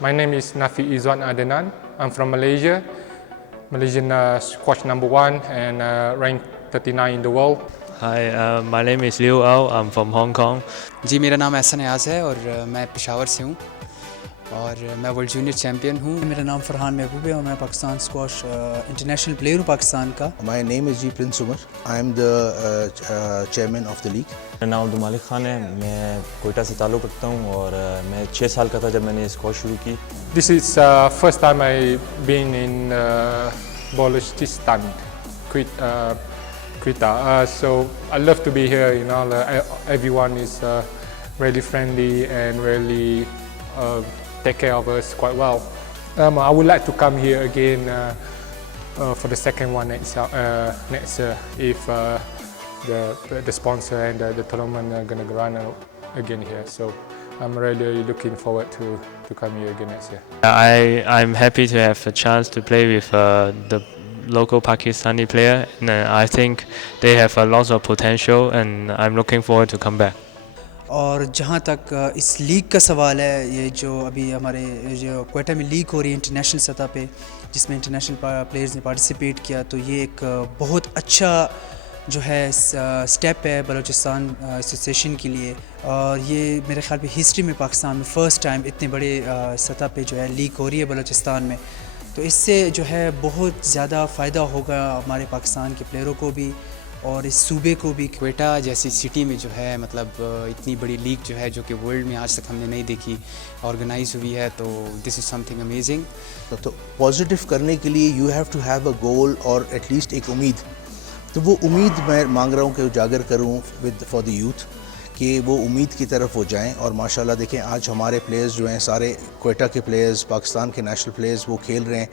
My name is Nafi Izwan Adenan. I'm from Malaysia, Malaysian squash number 1 and ranked 39 in the world. Hi, my name is Liu Ao. I'm from Hong Kong. जी मेरा नाम एहसन नियाज़ है और मैं पेशावर से हूँ और मैं वर्ल्ड जूनियर चैम्पियन हूँ। मेरा नाम फरहान महबूब है और मैं पाकिस्तान स्क्वाश इंटरनेशनल प्लेयर हूँ पाकिस्तान का। My name is G Prince Umar. I am the chairman of the league. मेरा नाम अब्दुल मालिक खान है। मैं कोयटा से ताल्लुक़ रखता हूँ और मैं 6 साल का था जब मैंने स्क्वाश शुरू की। This is first time I've been in Balochistan, Quetta. So I love to be here. You know, everyone is really friendly and really take care of us quite well. I would like to come here again for the second one next year if the sponsor and the tournament are going to run again here. So I'm really looking forward to come here again next year. I'm happy to have a chance to play with the local Pakistani player, and I think they have a lot of potential, and I'm looking forward to come back. और जहाँ तक इस लीग का सवाल है, ये जो अभी हमारे जो क्वेटा में लीग हो रही है इंटरनेशनल सतह पे, जिसमें इंटरनेशनल प्लेयर्स ने पार्टिसिपेट किया, तो ये एक बहुत अच्छा जो है स्टेप है बलूचिस्तान एसोसिएशन के लिए। और ये मेरे ख्याल में हिस्ट्री में पाकिस्तान में फ़र्स्ट टाइम इतने बड़े सतह पे जो है लीग हो रही है बलूचिस्तान में। तो इससे जो है बहुत ज़्यादा फ़ायदा होगा हमारे पाकिस्तान के प्लेयरों को भी और इस सूबे को भी। क्वेटा जैसी सिटी में जो है मतलब इतनी बड़ी लीग जो है जो कि वर्ल्ड में आज तक हमने नहीं देखी ऑर्गेनाइज हुई है, तो दिस इज़ समथिंग अमेजिंग। तो पॉजिटिव करने के लिए you have to have a goal और एटलीस्ट एक उम्मीद। तो वो उम्मीद मैं मांग रहा हूँ कि उजागर करूँ विद फॉर द यूथ कि वो उम्मीद की तरफ वो जाएं। और माशाल्लाह देखें आज हमारे प्लेयर्स जो हैं सारे क्वेटा के प्लेयर्स, पाकिस्तान के नेशनल प्लेयर्स वो खेल रहे हैं।